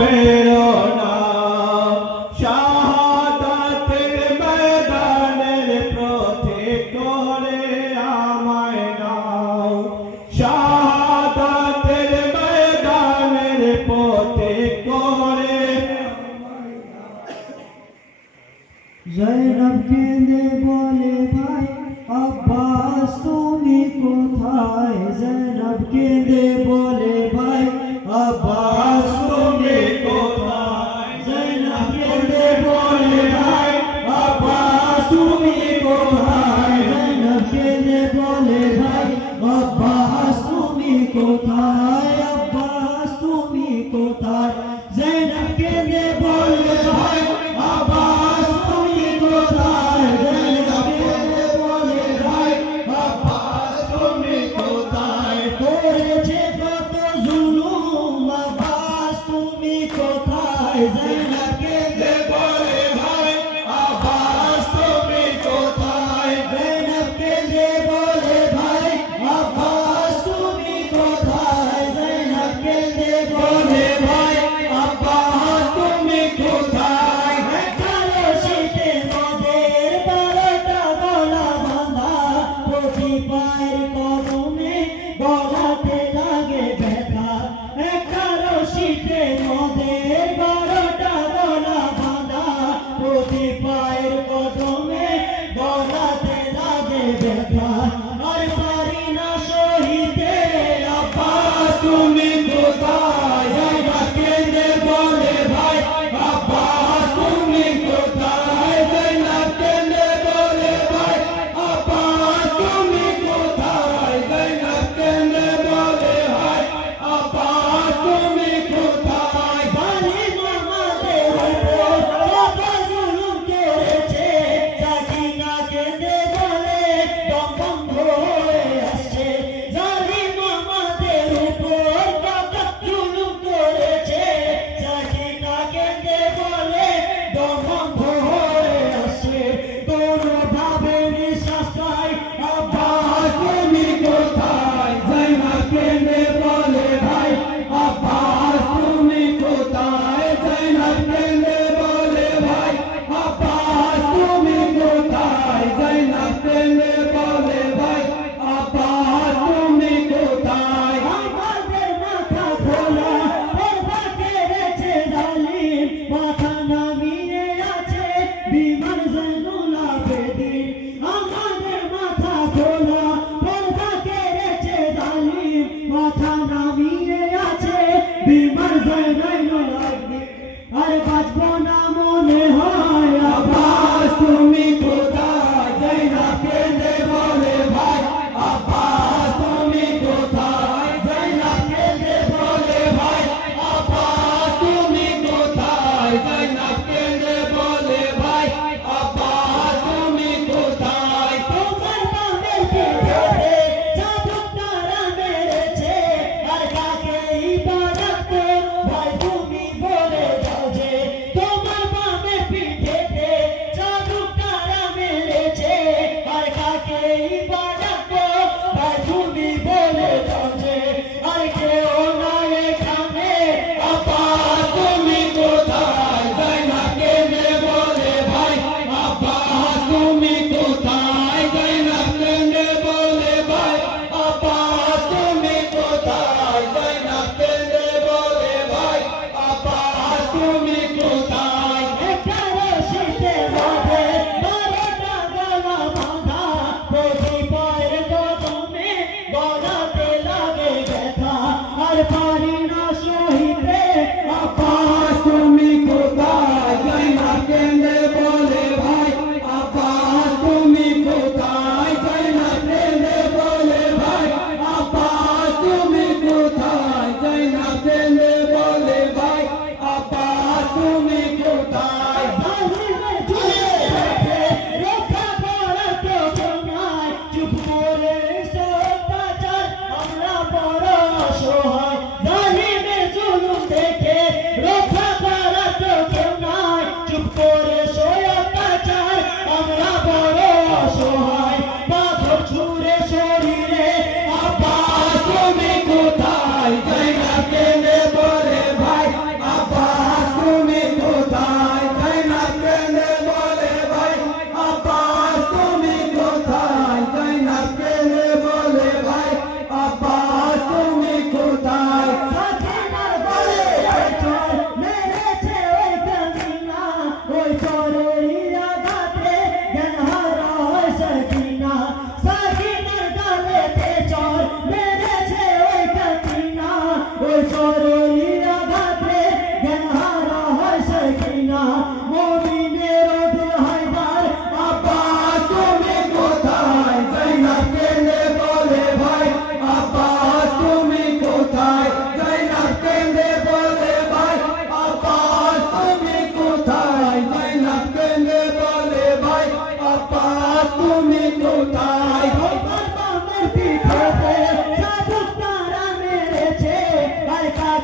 প্রেরণা। শাহাদাতের ময়দানের পথে করে আমায় নাও। শাহাদাতের ময়দানের পথে করে জয়রাম কেঁদে বলে ভাই, আব্বাস, তুমি কোথায়? জয়রাম কেঁদে বলে তার যে ডাকে দে বলবে ভয়, আবাস তুমি কোথায়? ডাকে দে বলবে ভয় কোথায়? করেছে কত জুলুম, আবাস তুমি কোথায়? খুশিতে মোদের বিমার যায় নাই আরে বাঁচবো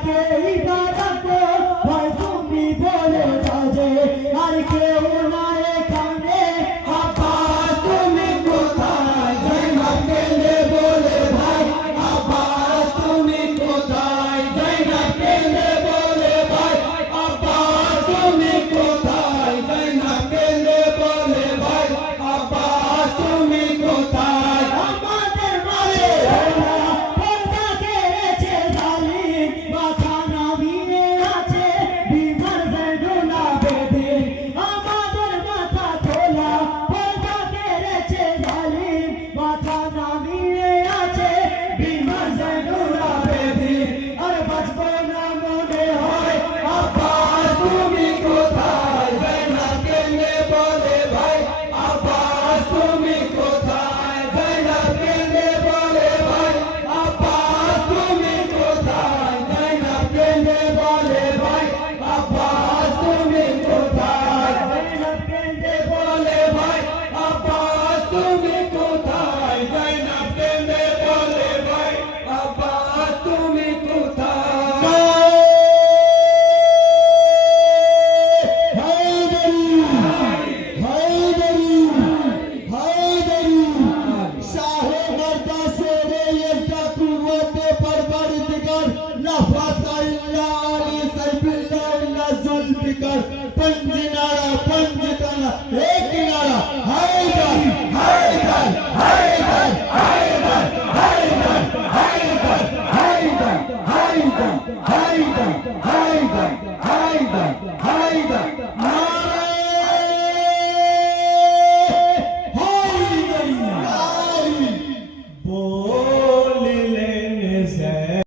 again. Zulfikar, la Fatah, la Ali, Saifullah, la Zulfikar, Panjinara, pues pues